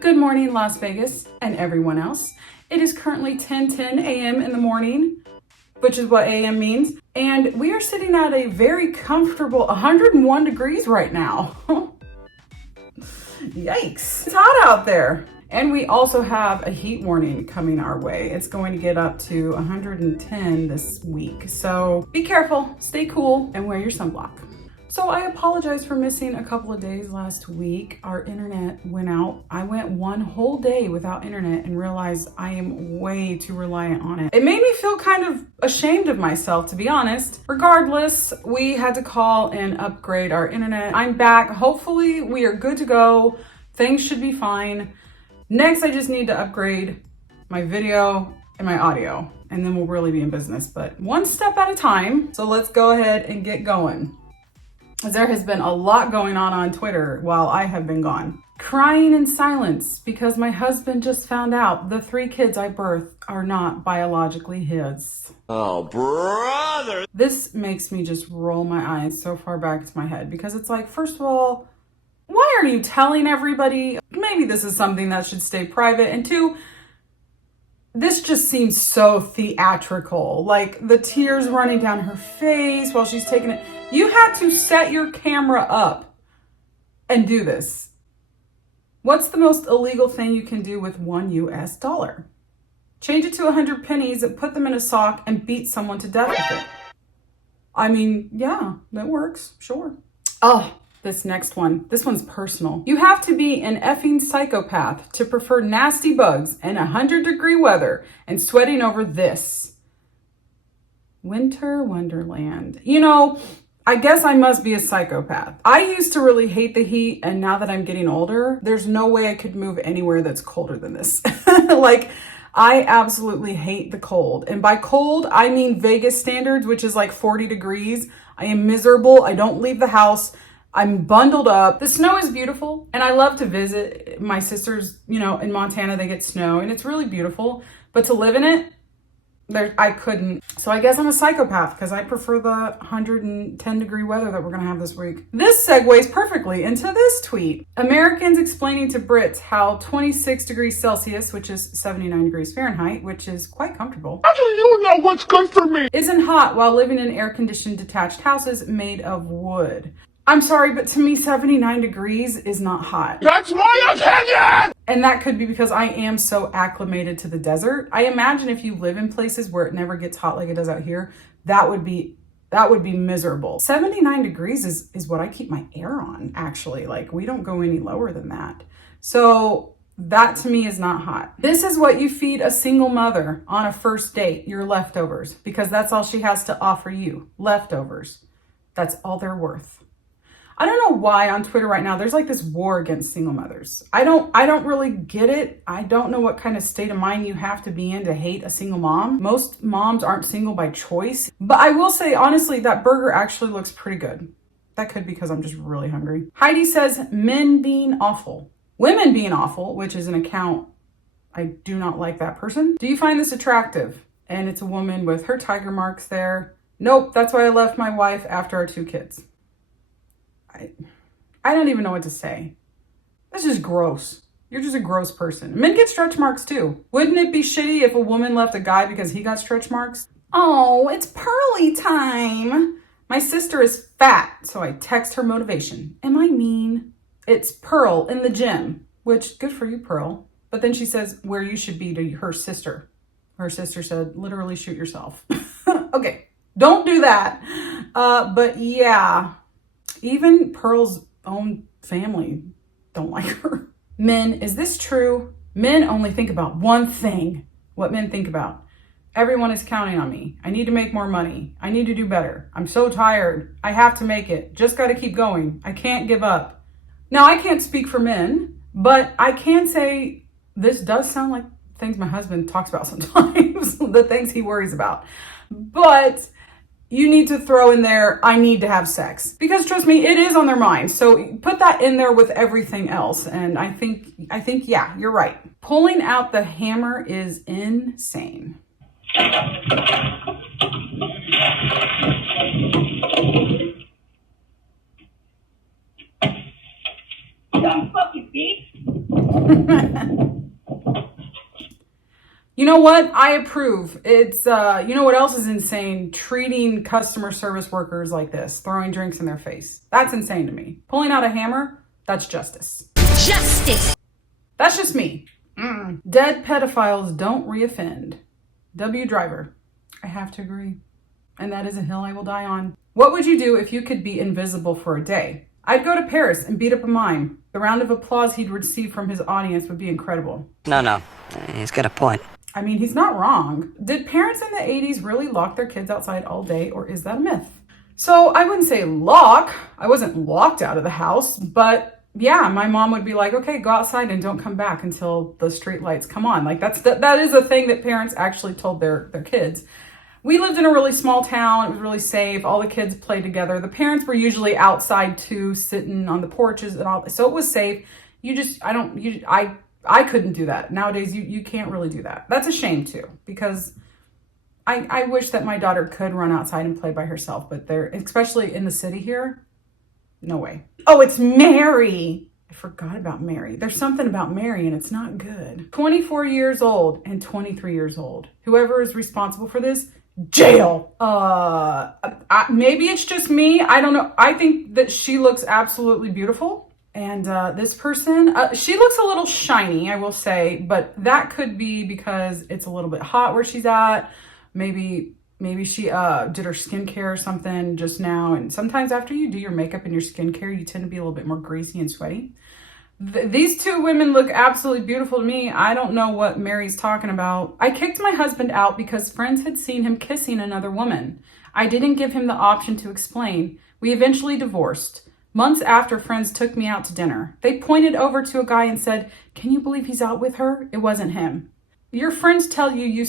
Good morning, Las Vegas and everyone else. It is currently 10:10 a.m. in the morning, which is what AM means. And we are sitting at a very comfortable 101 degrees right now. Yikes. It's hot out there. And we also have a heat warning coming our way. It's going to get up to 110 this week. So be careful, stay cool, and wear your sunblock. So I apologize for missing a couple of days last week. Our internet went out. I went one whole day without internet and realized I am way too reliant on it. It made me feel kind of ashamed of myself, to be honest. Regardless, we had to call and upgrade our internet. I'm back. Hopefully we are good to go. Things should be fine. Next, I just need to upgrade my video and my audio, and then we'll really be in business, but one step at a time. So let's go ahead and get going. There has been a lot going on Twitter while I have been gone. Crying in silence because my husband just found out the 3 kids I birthed are not biologically his. Oh, brother! This makes me just roll my eyes so far back into my head because it's like, first of all, why are you telling everybody? Maybe this is something that should stay private. And 2, this just seems so theatrical. Like the tears running down her face while she's taking it. You had to set your camera up and do this. What's the most illegal thing you can do with $1 US? Change it to 100 pennies and put them in a sock and beat someone to death with it. I mean, yeah, that works, sure. Oh, this next one. This one's personal. You have to be an effing psychopath to prefer nasty bugs and 100-degree weather and sweating over this. Winter Wonderland. You know, I guess I must be a psychopath. I used to really hate the heat, and now that I'm getting older, there's no way I could move anywhere that's colder than this. Like, I absolutely hate the cold. And by cold, I mean Vegas standards, which is like 40 degrees. I am miserable. I don't leave the house. I'm bundled up. The snow is beautiful, and I love to visit. My sisters, in Montana, they get snow, and it's really beautiful. But to live in it, I couldn't. So I guess I'm a psychopath because I prefer the 110-degree weather that we're going to have this week. This segues perfectly into this tweet. Americans explaining to Brits how 26 degrees Celsius, which is 79 degrees Fahrenheit, which is quite comfortable. How do you know what's good for me? Isn't hot while living in air-conditioned detached houses made of wood. I'm sorry, but to me, 79 degrees is not hot. That's my opinion! And that could be because I am so acclimated to the desert. I imagine if you live in places where it never gets hot like it does out here, that would be miserable. 79 degrees is what I keep my air on, actually. Like, we don't go any lower than that. So that to me is not hot. This is what you feed a single mother on a first date, your leftovers, because that's all she has to offer you, leftovers. That's all they're worth. I don't know why on Twitter right now, there's like this war against single mothers. I don't really get it. I don't know what kind of state of mind you have to be in to hate a single mom. Most moms aren't single by choice. But I will say, honestly, that burger actually looks pretty good. That could be because I'm just really hungry. Heidi says, men being awful. Women being awful, which is an account. I do not like that person. Do you find this attractive? And it's a woman with her tiger marks there. Nope, that's why I left my wife after our 2 kids. I don't even know what to say. That's just gross. You're just a gross person. Men get stretch marks too. Wouldn't it be shitty if a woman left a guy because he got stretch marks? Oh, it's Pearly time. My sister is fat, so I text her motivation. Am I mean? It's Pearl in the gym, which good for you, Pearl. But then she says where you should be to her sister. Her sister said, literally shoot yourself. Okay, don't do that. But yeah. Even Pearl's own family don't like her. Men, is this true? Men only think about one thing. What men think about. Everyone is counting on me. I need to make more money. I need to do better. I'm so tired. I have to make it. Just got to keep going. I can't give up. Now, I can't speak for men, but I can say this does sound like things my husband talks about sometimes, the things he worries about. But you need to throw in there, I need to have sex. Because trust me, it is on their mind. So put that in there with everything else. And I think, yeah, you're right. Pulling out the hammer is insane. Dumb fucking bitch. You know what? I approve. It's, you know what else is insane? Treating customer service workers like this, throwing drinks in their face. That's insane to me. Pulling out a hammer, that's justice. Justice! That's just me. Dead pedophiles don't reoffend. W. Driver. I have to agree. And that is a hill I will die on. What would you do if you could be invisible for a day? I'd go to Paris and beat up a mime. The round of applause he'd receive from his audience would be incredible. No. He's got a point. I mean, he's not wrong. Did parents in the 80s really lock their kids outside all day, or is that a myth? So I wouldn't say lock. I wasn't locked out of the house, but yeah, my mom would be like, okay, go outside and don't come back until the street lights come on. Like that is a thing that parents actually told their kids. We lived in a really small town. It was really safe. All the kids played together. The parents were usually outside too, sitting on the porches and all. So it was safe. I couldn't do that. Nowadays, you can't really do that. That's a shame too, because I wish that my daughter could run outside and play by herself, but especially in the city here, no way. Oh, it's Mary. I forgot about Mary. There's something about Mary and it's not good. 24 years old and 23 years old. Whoever is responsible for this, jail. Maybe it's just me. I don't know. I think that she looks absolutely beautiful. And this person, she looks a little shiny, I will say, but that could be because it's a little bit hot where she's at. Maybe she did her skincare or something just now. And sometimes after you do your makeup and your skincare, you tend to be a little bit more greasy and sweaty. These two women look absolutely beautiful to me. I don't know what Mary's talking about. I kicked my husband out because friends had seen him kissing another woman. I didn't give him the option to explain. We eventually divorced. Months after, friends took me out to dinner. They pointed over to a guy and said, "Can you believe he's out with her?" It wasn't him. Your friends tell you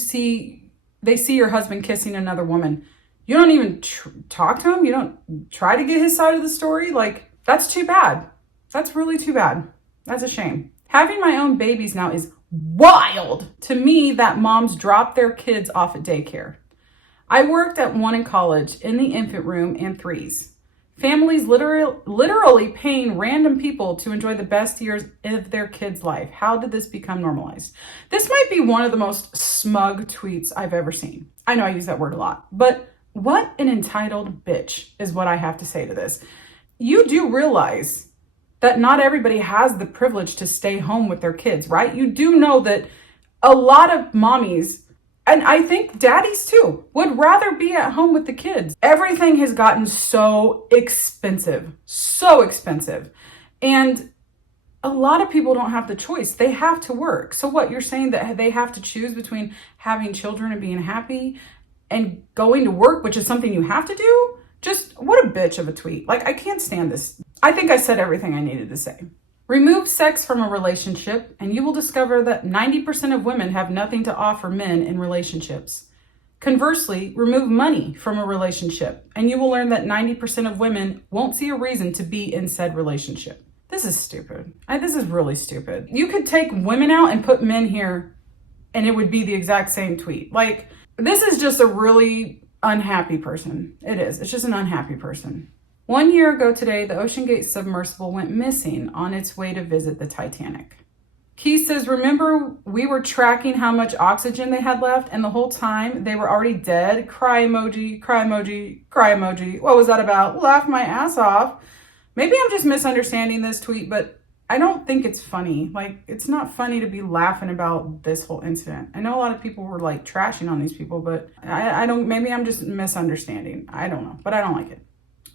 they see your husband kissing another woman. You don't even talk to him? You don't try to get his side of the story? Like, that's too bad. That's really too bad. That's a shame. Having my own babies now is wild. To me, that moms drop their kids off at daycare. I worked at one in college in the infant room and threes. Families literally paying random people to enjoy the best years of their kid's life. How did this become normalized? This might be one of the most smug tweets I've ever seen. I know I use that word a lot, but what an entitled bitch is what I have to say to this. You do realize that not everybody has the privilege to stay home with their kids, right? You do know that a lot of mommies, and I think daddies too, would rather be at home with the kids. Everything has gotten so expensive. And a lot of people don't have the choice. They have to work. So what, you're saying that they have to choose between having children and being happy and going to work, which is something you have to do? Just what a bitch of a tweet. Like, I can't stand this. I think I said everything I needed to say. Remove sex from a relationship and you will discover that 90% of women have nothing to offer men in relationships. Conversely, remove money from a relationship and you will learn that 90% of women won't see a reason to be in said relationship. This is stupid. This is really stupid. You could take women out and put men here and it would be the exact same tweet. Like, this is just a really unhappy person. It is. It's just an unhappy person. 1 year ago today, the OceanGate submersible went missing on its way to visit the Titanic. Keith says, remember we were tracking how much oxygen they had left and the whole time they were already dead? Cry emoji, cry emoji, cry emoji. What was that about? Laugh my ass off. Maybe I'm just misunderstanding this tweet, but I don't think it's funny. Like, it's not funny to be laughing about this whole incident. I know a lot of people were like trashing on these people, but I don't, maybe I'm just misunderstanding. I don't know, but I don't like it.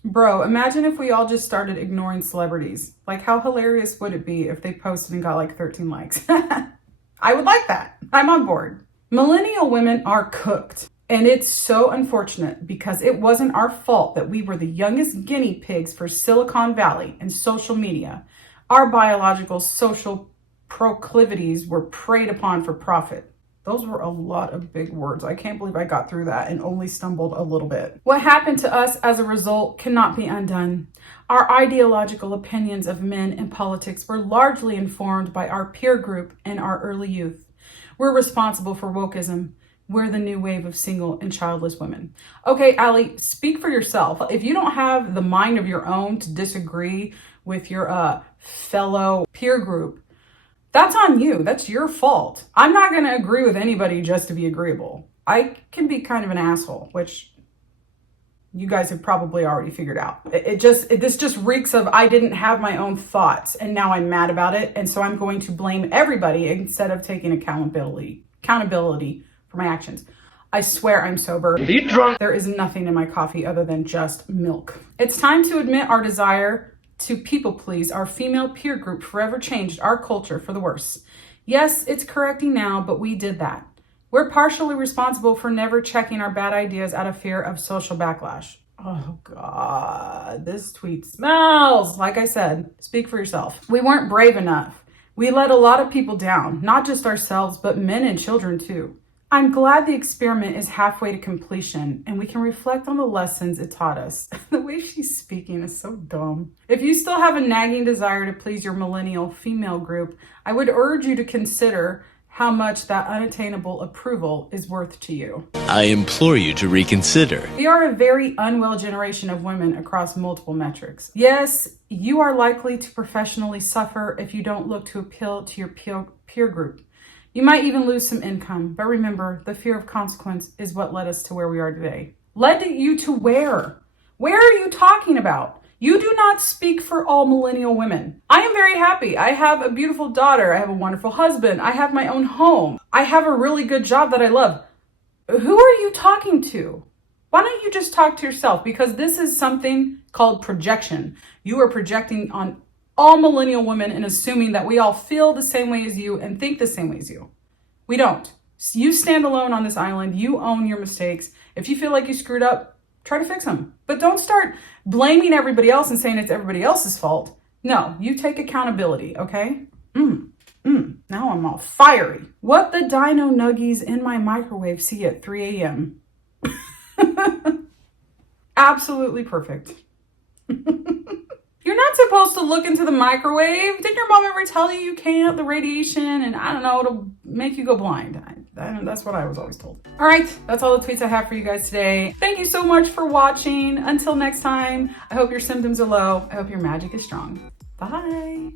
Bro, imagine if we all just started ignoring celebrities. Like, how hilarious would it be if they posted and got like 13 likes? I would like that. I'm on board. Millennial women are cooked. And it's so unfortunate because it wasn't our fault that we were the youngest guinea pigs for Silicon Valley and social media. Our biological social proclivities were preyed upon for profit. Those were a lot of big words. I can't believe I got through that and only stumbled a little bit. What happened to us as a result cannot be undone. Our ideological opinions of men and politics were largely informed by our peer group and our early youth. We're responsible for wokeism. We're the new wave of single and childless women. Okay, Allie, speak for yourself. If you don't have the mind of your own to disagree with your fellow peer group, That's on you. That's your fault. I'm not going to agree with anybody just to be agreeable. I can be kind of an asshole, which you guys have probably already figured out. This just reeks of I didn't have my own thoughts and now I'm mad about it. And so I'm going to blame everybody instead of taking accountability for my actions. I swear I'm sober. Are you drunk? There is nothing in my coffee other than just milk. It's time to admit our desire to people please. Our female peer group forever changed our culture for the worse. Yes, it's correcting now, but we did that. We're partially responsible for never checking our bad ideas out of fear of social backlash. Oh God, this tweet smells. Like I said, speak for yourself. We weren't brave enough. We let a lot of people down, not just ourselves, but men and children too. I'm glad the experiment is halfway to completion and we can reflect on the lessons it taught us. The way she's speaking is so dumb. If you still have a nagging desire to please your millennial female group, I would urge you to consider how much that unattainable approval is worth to you. I implore you to reconsider. We are a very unwell generation of women across multiple metrics. Yes, you are likely to professionally suffer if you don't look to appeal to your peer group. You might even lose some income, but remember, the fear of consequence is what led us to where we are today. Led you to where? Where are you talking about? You do not speak for all millennial women. I am very happy. I have a beautiful daughter. I have a wonderful husband. I have my own home. I have a really good job that I love. Who are you talking to? Why don't you just talk to yourself? Because this is something called projection. You are projecting on all millennial women and assuming that we all feel the same way as you and think the same way as you. We don't. You stand alone on this island. You own your mistakes. If you feel like you screwed up, try to fix them. But don't start blaming everybody else and saying it's everybody else's fault. No, you take accountability, okay? Now I'm all fiery. What the dino nuggies in my microwave see at 3 a.m. Absolutely perfect. You're not supposed to look into the microwave. Didn't your mom ever tell you can't? The radiation and I don't know, it'll make you go blind. That's what I was always told. All right, that's all the tweets I have for you guys today. Thank you so much for watching. Until next time, I hope your symptoms are low. I hope your magic is strong. Bye.